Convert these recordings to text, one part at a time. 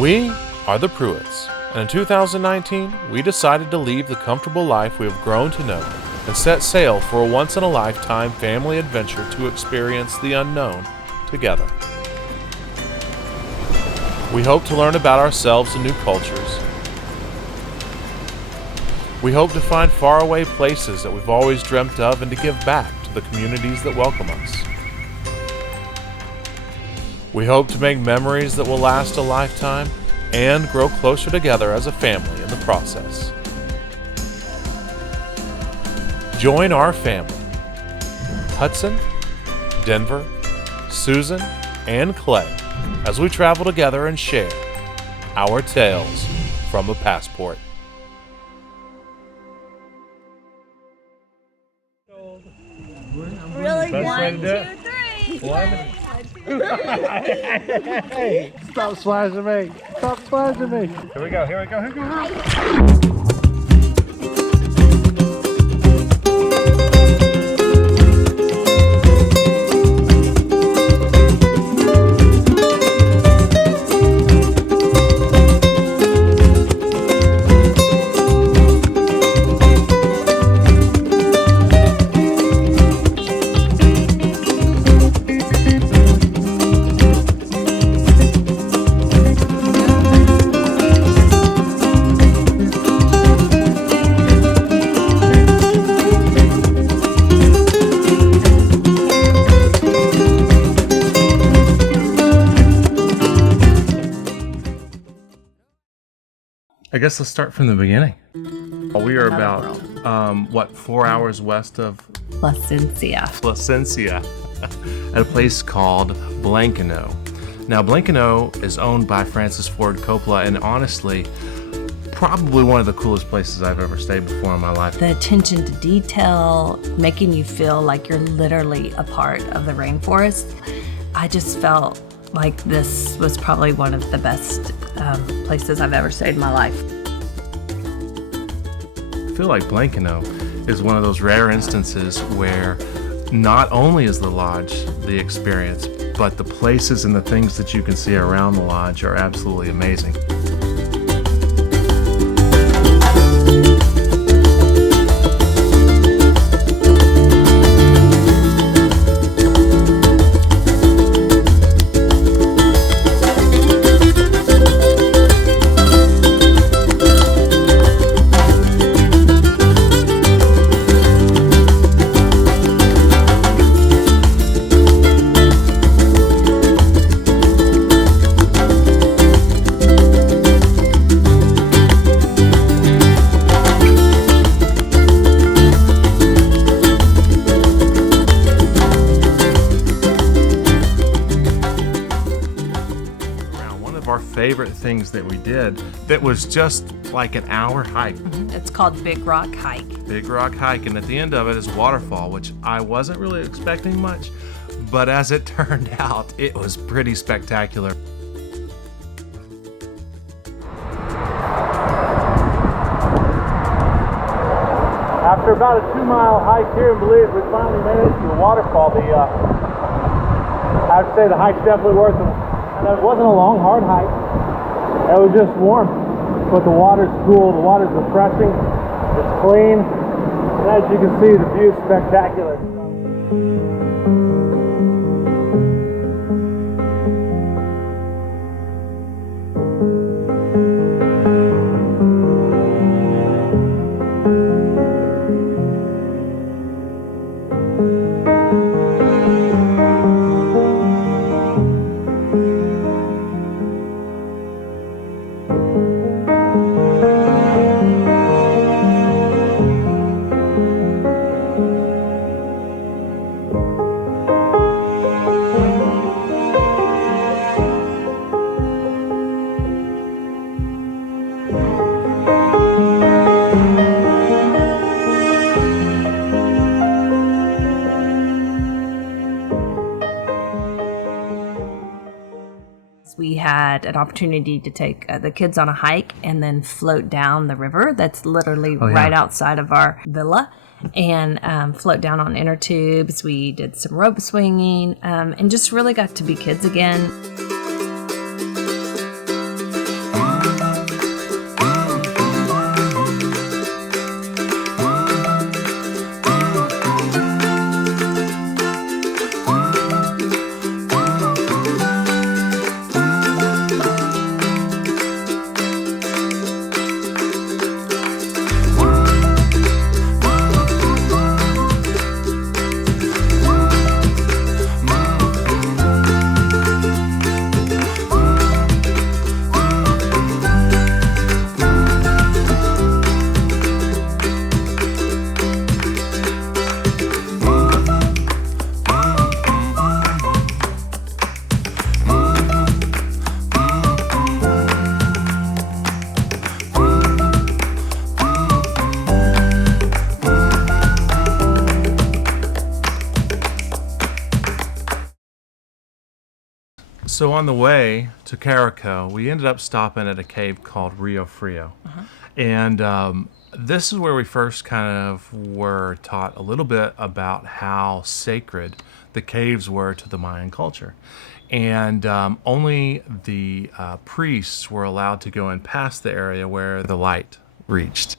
We are the Pruitts, and in 2019, we decided to leave the comfortable life we have grown to know and set sail for a once-in-a-lifetime family adventure to experience the unknown together. We hope to learn about ourselves and new cultures. We hope to find faraway places that we've always dreamt of and to give back to the communities that welcome us. We hope to make memories that will last a lifetime and grow closer together as a family in the process. Join our family, Hudson, Denver, Susan, and Clay, as we travel together and share our tales from a passport. Really? One, two, three. Hey, stop slashing me. Stop slashing me. Here we go, here we go, here we go. I guess let's start from the beginning. We are about, 4 hours west of Placencia. at a place called Blankeno. Now, Blankeno is owned by Francis Ford Coppola, and honestly, probably one of the coolest places I've ever stayed before in my life. The attention to detail, making you feel like you're literally a part of the rainforest. I just felt like this was probably one of the best places I've ever stayed in my life. I feel like Blankeno is one of those rare instances where not only is the lodge the experience, but the places and the things that you can see around the lodge are absolutely amazing. Favorite things that we did that was just like an hour hike. It's called Big Rock Hike. Big Rock Hike, and at the end of it is waterfall, which I wasn't really expecting much, but as it turned out, it was pretty spectacular. After about a 2-mile hike here in Belize, we finally made it to the waterfall. I would say the hike's definitely worth it. And it wasn't a long, hard hike. It was just warm, but the water's cool, the water's refreshing, it's clean, and as you can see, the view's spectacular. We had an opportunity to take the kids on a hike and then float down the river that's literally right outside of our villa, and float down on inner tubes. We did some rope swinging and just really got to be kids again. So on the way to Caraco, we ended up stopping at a cave called Rio Frio. And this is where we first kind of were taught a little bit about how sacred the caves were to the Mayan culture. And only the priests were allowed to go in past the area where the light reached.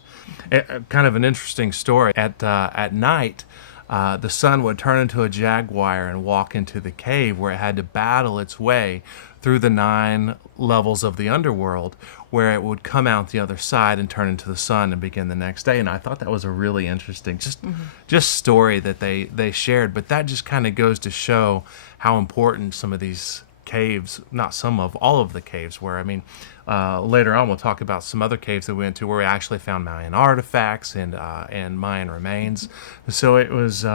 Kind of an interesting story. At night, the sun would turn into a jaguar and walk into the cave where it had to battle its way through the 9 levels of the underworld, where it would come out the other side and turn into the sun and begin the next day. And I thought that was a really interesting just story that they shared. But that just kind of goes to show how important some of these caves, not some of, all of the caves were. I mean, later on we'll talk about some other caves that we went to where we actually found Mayan artifacts and Mayan remains. So it was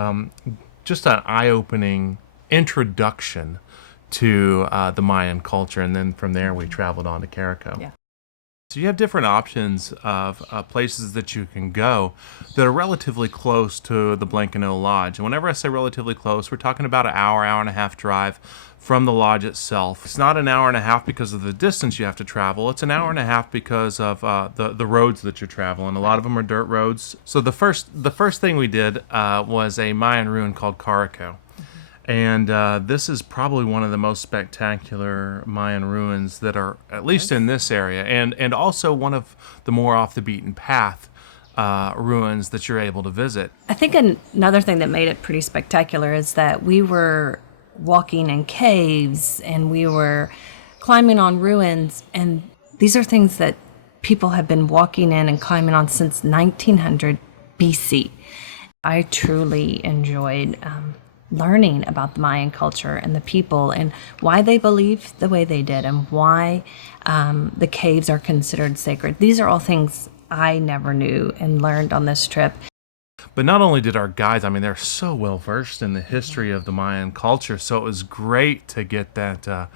just an eye-opening introduction to the Mayan culture, and then from there we traveled on to Caraco. Yeah. So you have different options of places that you can go that are relatively close to the Blankenau Lodge. And whenever I say relatively close, we're talking about an hour, hour and a half drive from the lodge itself. It's not an hour and a half because of the distance you have to travel. It's an hour and a half because of the roads that you're traveling. A lot of them are dirt roads. So the first thing we did was a Mayan ruin called Caraco. And this is probably one of the most spectacular Mayan ruins that are, at least in this area, and also one of the more off the beaten path ruins that you're able to visit. I think another thing that made it pretty spectacular is that we were walking in caves and we were climbing on ruins, and these are things that people have been walking in and climbing on since 1900 BC. I truly enjoyed learning about the Mayan culture and the people and why they believe the way they did and why the caves are considered sacred. These are all things I never knew and learned on this trip. But not only did our guides, I mean, they're so well versed in the history of the Mayan culture, so it was great to get that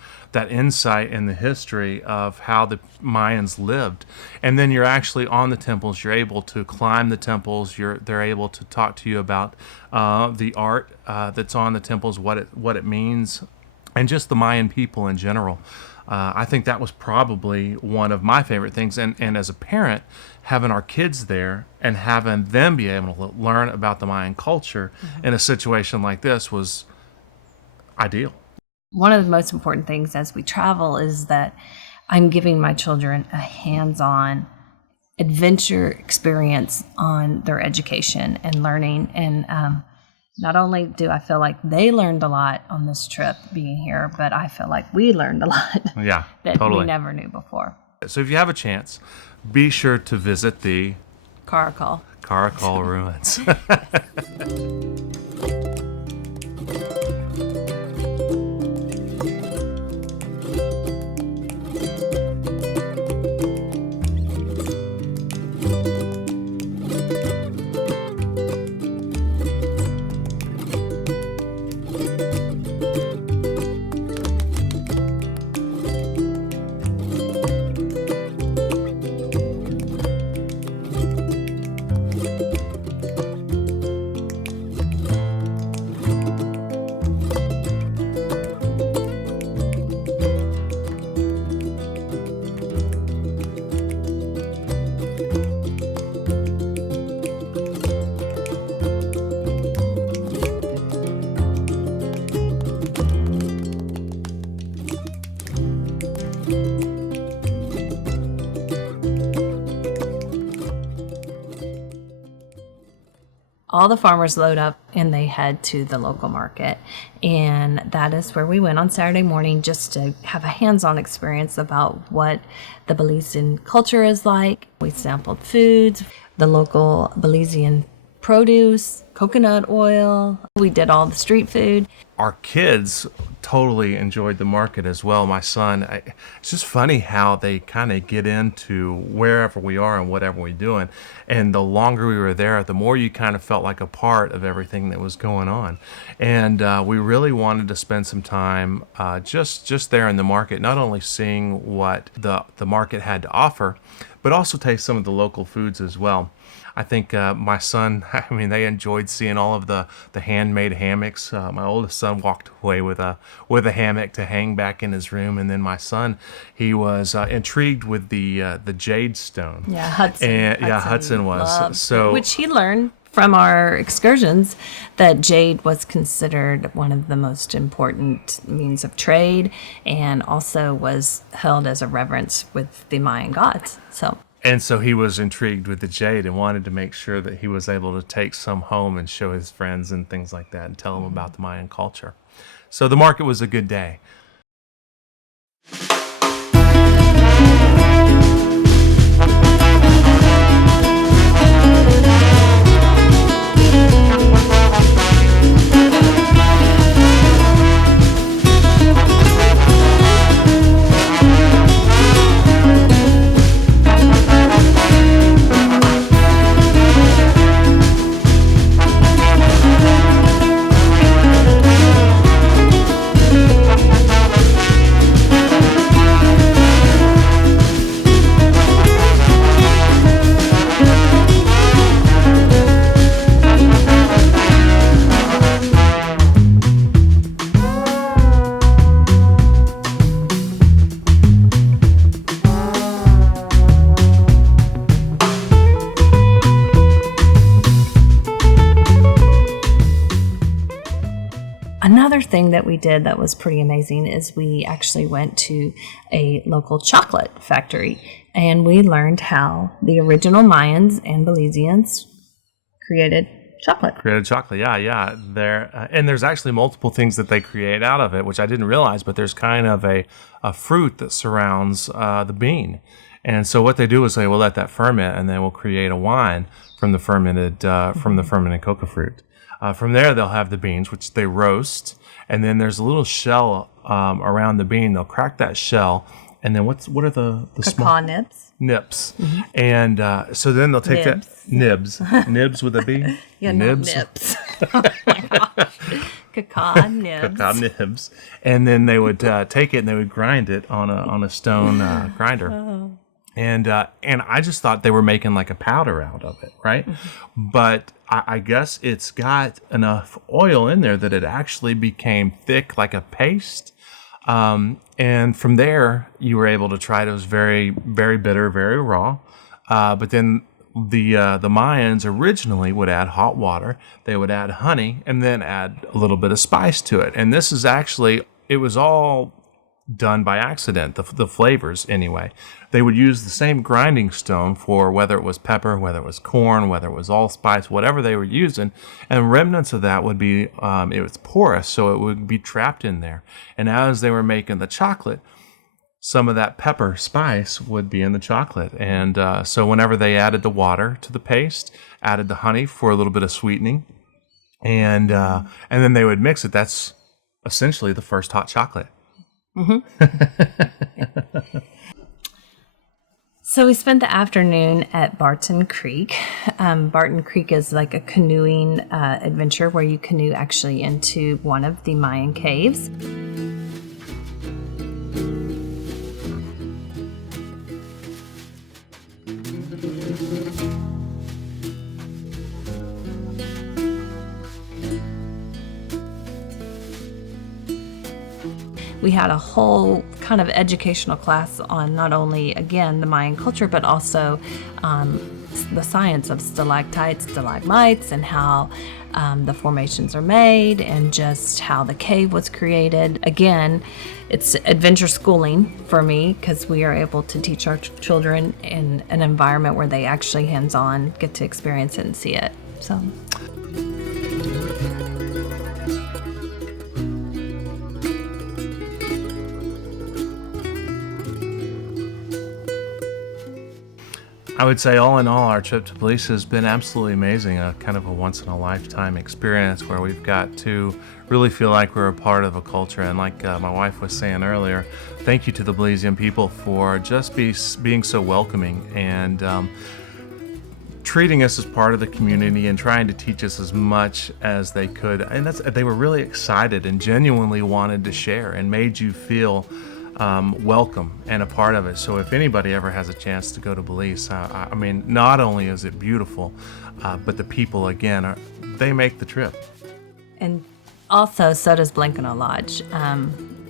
insight in the history of how the Mayans lived. And then you're actually on the temples. You're able to climb the temples. They're able to talk to you about the art that's on the temples, what it means, and just the Mayan people in general. I think that was probably one of my favorite things. And as a parent, having our kids there and having them be able to learn about the Mayan culture in a situation like this was ideal. One of the most important things as we travel is that I'm giving my children a hands-on adventure experience on their education and learning. And not only do I feel like they learned a lot on this trip being here, but I feel like we learned a lot Yeah, that totally. we never knew before. So if you have a chance, be sure to visit the Caracal. Caracal ruins. All the farmers load up and they head to the local market. And that is where we went on Saturday morning just to have a hands-on experience about what the Belizean culture is like. We sampled foods, the local Belizean produce, coconut oil. We did all the street food. Our kids totally enjoyed the market as well. My son, it's just funny how they kind of get into wherever we are and whatever we're doing. And the longer we were there, the more you kind of felt like a part of everything that was going on. And we really wanted to spend some time just there in the market, not only seeing what the market had to offer, but also taste some of the local foods as well. I think my son, I mean, they enjoyed enjoyed seeing all of the handmade hammocks. My oldest son walked away with a hammock to hang back in his room, and then my son, he was intrigued with the jade stone. Yeah, Hudson. And Hudson was loved so it, which he learned from our excursions that jade was considered one of the most important means of trade, and also was held as a reverence with the Mayan gods. So he was intrigued with the jade and wanted to make sure that he was able to take some home and show his friends and things like that and tell them about the Mayan culture. So the market was a good day. Another thing that we did that was pretty amazing is we actually went to a local chocolate factory, and we learned how the original Mayans and Belizeans created chocolate. Yeah. And there's actually multiple things that they create out of it, which I didn't realize, but there's kind of a fruit that surrounds the bean. And so what they do is they will let that ferment, and they will create a wine from the fermented coca fruit. From there, they'll have the beans, which they roast, and then there's a little shell around the bean. They'll crack that shell, and then what are the small nibs? Nips. Mm-hmm. And so then they'll take Nibs. Nibs with a B? Yeah, nibs. Nips. Oh my gosh. Cacao nibs. And then they would take it and they would grind it on a stone grinder. Oh. And I just thought they were making like a powder out of it, right? Mm-hmm. But I guess it's got enough oil in there that it actually became thick like a paste. And from there, you were able to try it. It was very, very bitter, very raw. But then the Mayans originally would add hot water. They would add honey and then add a little bit of spice to it. And this is actually, it was all done by accident, the flavors anyway. They would use the same grinding stone for whether it was pepper, whether it was corn, whether it was allspice, whatever they were using, and remnants of that would be, it was porous, so it would be trapped in there. And as they were making the chocolate, some of that pepper spice would be in the chocolate. And so whenever they added the water to the paste, added the honey for a little bit of sweetening, and then they would mix it. That's essentially the first hot chocolate. Mm-hmm. So we spent the afternoon at Barton Creek. Barton Creek is like a canoeing adventure where you canoe actually into one of the Mayan caves. We had a whole kind of educational class on not only, again, the Mayan culture, but also the science of stalactites, stalagmites, and how the formations are made, and just how the cave was created. Again, it's adventure schooling for me because we are able to teach our children in an environment where they actually hands-on get to experience it and see it. So. I would say all in all, our trip to Belize has been absolutely amazing, a kind of a once-in-a-lifetime experience where we've got to really feel like we're a part of a culture. And like my wife was saying earlier, thank you to the Belizean people for just being so welcoming and treating us as part of the community and trying to teach us as much as they could. And they were really excited and genuinely wanted to share and made you feel welcome and a part of it. So if anybody ever has a chance to go to Belize, I mean, not only is it beautiful, but the people, again, they make the trip. And also, so does Blankeno Lodge.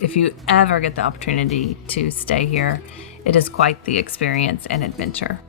If you ever get the opportunity to stay here, it is quite the experience and adventure.